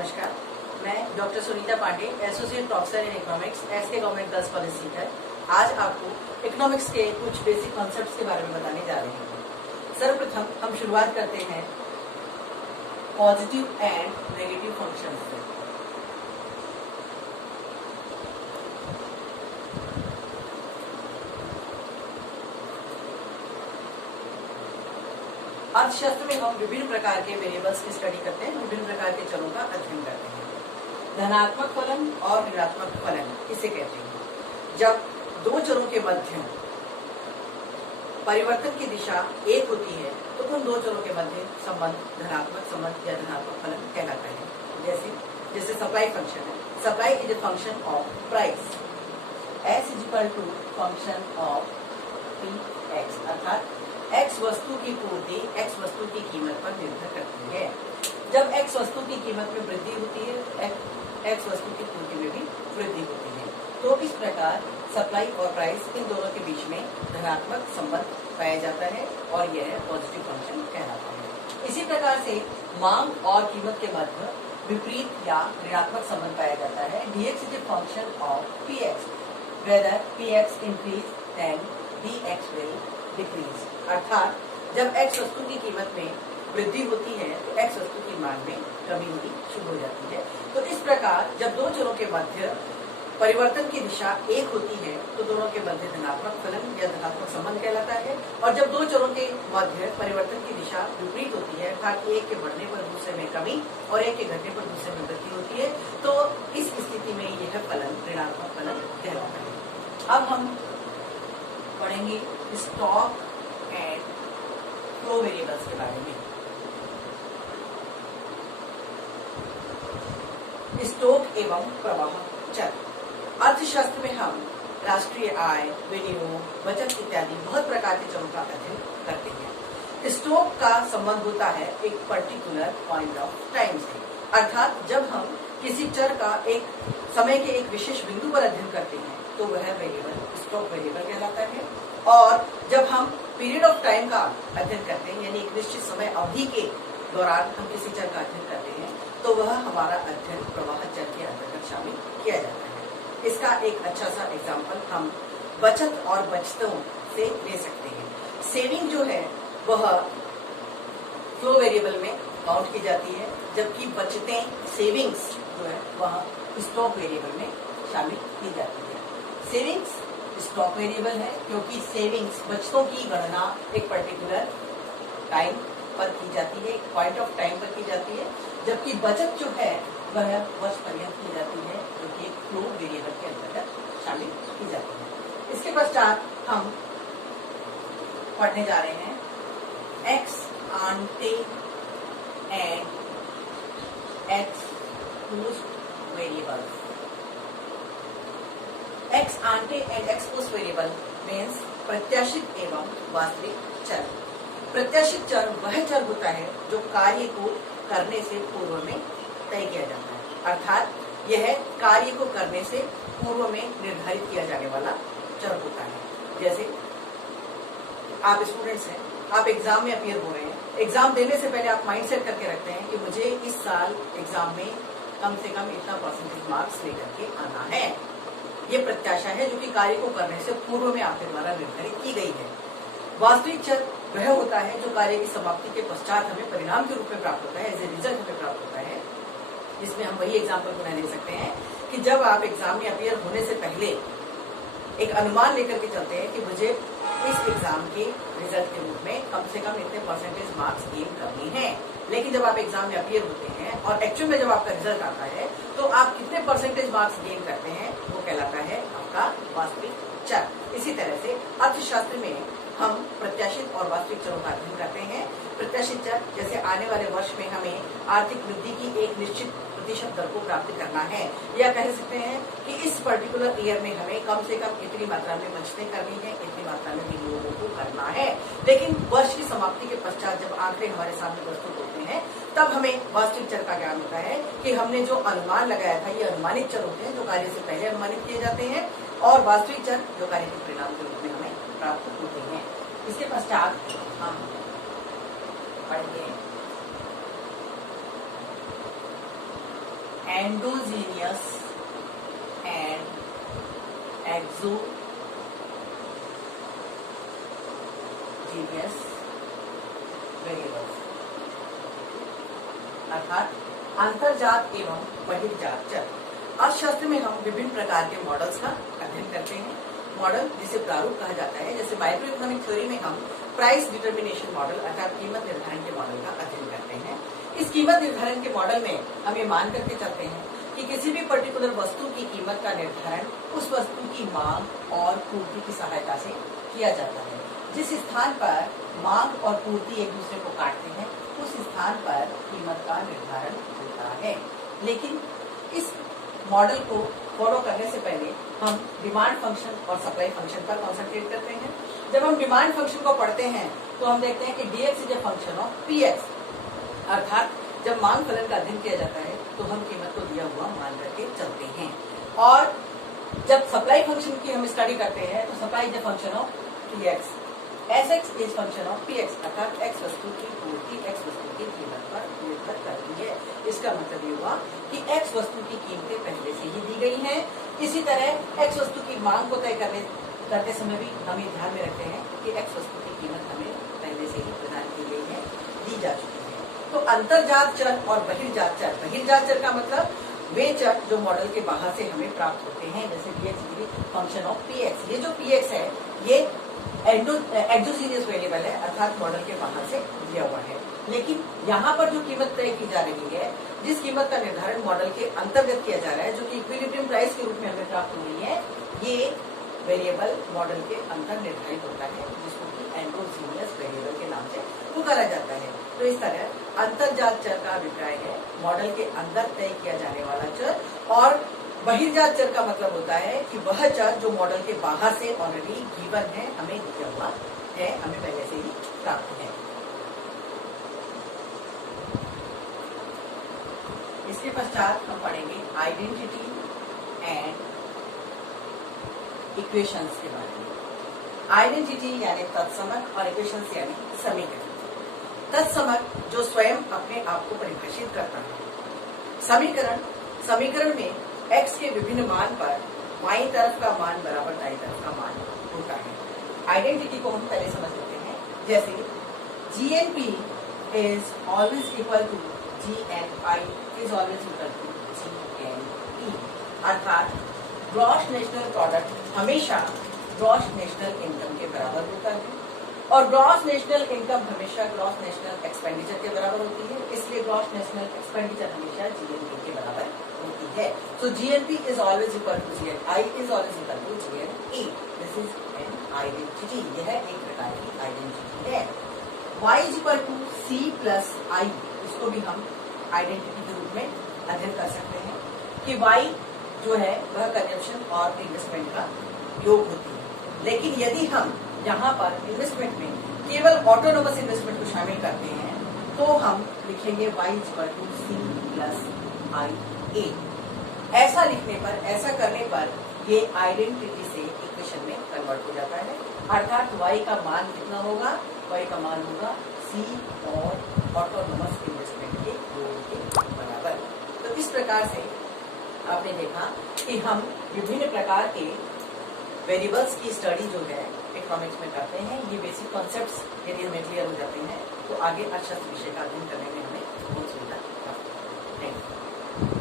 नमस्कार, मैं doctor Sunita Pandey, associate professor in economics, SK government girls college Sikar. आज आपको इकोनॉमिक्स के कुछ बेसिक कॉन्सेप्ट्स के बारे में बताने जा रहे हैं। सर्वप्रथम हम शुरुआत करते हैं पॉजिटिव एंड नेगेटिव फंक्शंस से। अर्थशास्त्र में हम विभिन्न प्रकार के वेरिएबल्स की स्टडी करते हैं, विभिन्न प्रकार के चरों का अध्ययन करते हैं। धनात्मक फलन और ऋणात्मक फलन इसे कहते हैं। जब दो चरों के मध्य परिवर्तन की दिशा एक होती है तो उन दो चरों के मध्य संबंध धनात्मक संबंध या धनात्मक फलन कहलाता है। जैसे सप्लाई फंक्शन है, supply is a function of price, S is equal to function of Px, अर्थात x वस्तु की पूर्ति x वस्तु की कीमत पर निर्भर करती है। जब x वस्तु की कीमत में वृद्धि होती है, x वस्तु की पूर्ति में भी वृद्धि होती है। तो इस प्रकार सप्लाई और प्राइस इन दोनों के बीच में धनात्मक संबंध पाया जाता है और यह पॉजिटिव फंक्शन कहलाता है। इसी प्रकार से मांग और कीमत के मध्य विपरीत या ऋणात्मक संबंध पाया जाता है। dx is a function of Px, whether Px increase then dx will decrease, अर्थात जब x वस्तु की कीमत में वृद्धि होती है तो x वस्तु की मांग में कमी होनी शुरू हो जाती है। तो इस प्रकार जब दो चरों के मध्य परिवर्तन की दिशा एक होती है तो दोनों के मध्य धनात्मक फलन या धनात्मक संबंध कहलाता है, और जब दो चरों के मध्य परिवर्तन की दिशा विपरीत होती है, अर्थात एक के बढ़ने पर दूसरे में कमी और एक के घटने पर दूसरे में वृद्धि होती है, तो इस स्थिति में यह फलन ऋणात्मक फलन कहलाता है। अब हम पढ़ेंगे स्टॉक एंड फ्लो वेरिएबल्स के बारे में। स्टॉक एवं प्रवाह चर। अर्थशास्त्र में हम राष्ट्रीय आय, विनियोग, बचत इत्यादि बहुत प्रकार के चरों का अध्ययन करते हैं। स्टॉक का संबंध होता है एक पर्टिकुलर पॉइंट ऑफ टाइम से, अर्थात जब हम किसी चर का एक समय के एक विशेष बिंदु पर अध्ययन करते हैं तो वह वेरिएबल स्टॉक वेरिएबल कहलाता है। और जब हम पीरियड ऑफ टाइम का अध्ययन करते हैं, यानी एक निश्चित समय अवधि के दौरान हम किसी चर का अध्ययन करते हैं तो वह हमारा अध्ययन प्रवाह चर के अंतर्गत शामिल किया जाता है। इसका एक अच्छा सा एग्जाम्पल हम बचत और बचतों से ले सकते हैं। सेविंग जो है वह फ्लो वेरिएबल में काउंट की जाती है, जबकि बचतें सेविंग्स जो है वह स्टॉक वेरिएबल में शामिल की जाती है। सेविंग्स स्टॉक वेरिएबल है क्योंकि सेविंग्स बचतों की गणना एक पर्टिकुलर टाइम पर की जाती है, एक पॉइंट ऑफ टाइम पर की जाती है, जबकि बचत जो है वह वर्ष पर्यंत की जाती है, जो कि एक फ्लो वेरिएबल के अंतर्गत शामिल की जाती है। इसके पश्चात हम पढ़ने जा रहे हैं ex ante and ex post variables. Ex ante and ex post variable means प्रत्याशित एवं वास्तविक चर। प्रत्याशित चर वह चर होता है जो कार्य को करने से पूर्व में तय किया जाता है, अर्थात यह कार्य को करने से पूर्व में निर्धारित किया जाने वाला चर होता है। जैसे आप स्टूडेंट्स हैं, आप एग्जाम में अपीयर हो रहे हैं, एग्जाम देने से पहले आप माइंड सेट करके रखते हैं कि मुझे इस साल एग्जाम में कम से कम इतना परसेंटेज मार्क्स लेकर के आना है। ये प्रत्याशा है जो कि कार्य को करने से पूर्व में आपके द्वारा निर्धारित की गई है। वास्तविक चर वह होता है जो कार्य की समाप्ति के पश्चात हमें परिणाम के रूप में प्राप्त होता है, एज ए रिजल्ट हमें प्राप्त होता है। जिसमें हम वही एग्जाम्पल पुनः ले सकते हैं कि जब आप एग्जाम में अपीयर होने से पहले एक अनुमान लेकर के चलते हैं कि मुझे इस एग्जाम के रिजल्ट के रूप में कम से कम इतने परसेंटेज मार्क्स गेन करने हैं, लेकिन जब आप एग्जाम में अपीयर होते हैं और एक्चुअल में जब आपका रिजल्ट आता है तो आप कितने परसेंटेज मार्क्स गेन करते हैं वो कहलाता है आपका वास्तविक चर। इसी तरह से अर्थशास्त्र में हम प्रत्याशित और वास्तविक चरों का अध्ययन करते हैं। प्रत्याशित चर जैसे आने वाले वर्ष में हमें आर्थिक वृद्धि की एक निश्चित प्रतिशत दर को प्राप्त करना है, या कह सकते हैं कि इस पर्टिकुलर ईयर में हमें कम से कम इतनी मात्रा में बचतें करनी है, इतनी मात्रा में विनियोगों को करना है। लेकिन वर्ष की समाप्ति के पश्चात जब आंकड़े हमारे सामने प्रस्तुत होते हैं तब हमें वास्तविक चर का ज्ञान होता है कि हमने जो अनुमान लगाया था ये अनुमानित चर होते हैं जो कार्य से पहले अनुमानित किए जाते हैं, और वास्तविक चर जो कार्य के परिणाम के रूप में हमें प्राप्त होते हैं। इसके पश्चात हम पढ़ेंगे एंडोजीनियस एंड एक्सोजीनियस वेरिएबल्स, अर्थात अंतर्जात एवं बहिर्जात चर। अर्थशास्त्र में हम विभिन्न प्रकार के मॉडल्स का अध्ययन करते हैं। मॉडल जिसे प्रारूप कहा जाता है, जैसे माइक्रो इकोनॉमिक थ्योरी में हम प्राइस डिटर्मिनेशन मॉडल अर्थात कीमत निर्धारण के मॉडल का अध्ययन करते हैं। इस कीमत निर्धारण के मॉडल में हम ये मान करके चलते हैं कि किसी भी पर्टिकुलर वस्तु की कीमत का निर्धारण उस वस्तु की मांग और पूर्ति की सहायता से किया जाता है। जिस स्थान पर मांग और पूर्ति एक दूसरे को काटते हैं उस स्थान पर कीमत का निर्धारण होता है। लेकिन इस मॉडल को फॉलो करने से पहले हम डिमांड फंक्शन और सप्लाई फंक्शन पर कॉन्सेंट्रेट करते हैं। जब हम डिमांड फंक्शन को पढ़ते हैं तो हम देखते हैं कि dx is a function of px, अर्थात जब मांग फलन का अध्ययन किया जाता है तो हम कीमत को दिया हुआ मान करके चलते हैं। और जब सप्लाई फंक्शन की हम स्टडी करते हैं तो supply is a function of px, sx is function of px, अर्थात x वस्तु की पूर्ति x वस्तु की कीमत पर निर्भर करती है। इसका मतलब ये हुआ कि x वस्तु की कीमतें पहले से ही दी गई हैं। इसी तरह x वस्तु की मांग को तय करते समय भी हम ये ध्यान में रखते हैं कि x वस्तु की कीमत हमें पहले से ही प्रदान की गई है, दी जा चुकी है। तो अंतर्जात चर और बहिर्जात चर, बहिर्जात चर का मतलब वे चर जो मॉडल के बाहर से हमें प्राप्त होते हैं, जैसे dx फंक्शन ऑफ px। ये जो px है ये एक्सोजीनियस वेरिएबल है, अर्थात मॉडल के बाहर से दिया हुआ है। लेकिन यहाँ पर जो कीमत तय की जा रही है, जिस कीमत का निर्धारण मॉडल के अंतर्गत किया जा रहा है, जो कि इक्विलिब्रियम प्राइस के रूप में हमें प्राप्त हो रही है, ये वेरिएबल मॉडल के अंतर निर्धारित होता है, जिसको कि एंडोजीनियस वेरिएबल के नाम से पुकारा जाता है। तो इस तरह अंतर्जात चर का अभिप्राय है मॉडल के अंदर तय किया जाने वाला चर, और बहिर्जात चर का मतलब होता है कि वह चर जो मॉडल के बाहर से ऑलरेडी गिवन है, हमें दिया हुआ है, हमें पहले से ही प्राप्त है। इसके पश्चात हम पढ़ेंगे आइडेंटिटी एंड इक्वेशंस के बारे में। आइडेंटिटी यानी तत्समक और इक्वेशंस यानी समीकरण। तत्समक जो स्वयं अपने आप को परिभाषित करता है। समीकरण में x के विभिन्न मान पर बाईं तरफ का मान बराबर दाईं तरफ का मान होता है। आइडेंटिटी को हम पहले समझ लेते हैं, जैसे GNP is always equal to GNI is always equal to GNE, अर्थात ग्रॉस नेशनल प्रोडक्ट हमेशा ग्रॉस नेशनल इनकम के बराबर होता है, और ग्रॉस नेशनल इनकम हमेशा ग्रॉस नेशनल एक्सपेंडिचर के बराबर होती है। इसलिए ग्रॉस नेशनल एक्सपेंडिचर हमेशा GNP के बराबर होती है। So GNP is always equal to GNI is always equal to GNE. This is an identity. यह एक प्रकार की आइडेंटिटी है। Y is equal to C plus I, इसको भी हम आइडेंटिटी के रूप में अध्ययन कर सकते हैं कि Y जो है वह कंजम्पशन और इन्वेस्टमेंट का योग होती है। लेकिन यदि हम यहाँ पर इन्वेस्टमेंट में केवल ऑटोनोमस इन्वेस्टमेंट को शामिल करते हैं तो हम लिखेंगे Y is equal to C plus IA। ऐसा लिखने पर, ऐसा करने पर ये आइडेंटिटी से इक्वेशन में कन्वर्ट हो जाता है, अर्थात y का मान कितना होगा, y का मान होगा C और ऑटोनोमस इन्वेस्टमेंट के योग के बराबर। तो इस प्रकार से आपने देखा कि हम विभिन्न प्रकार के वेरिएबल्स की स्टडी जो है इकोनॉमिक्स में करते हैं। ये बेसिक कॉन्सेप्ट्स यदि हमें क्लियर हो जाते हैं तो आगे अर्थशास्त्र विषय का अध्ययन करने में हमें बहुत सुविधा प्राप्त होती है। Thank you.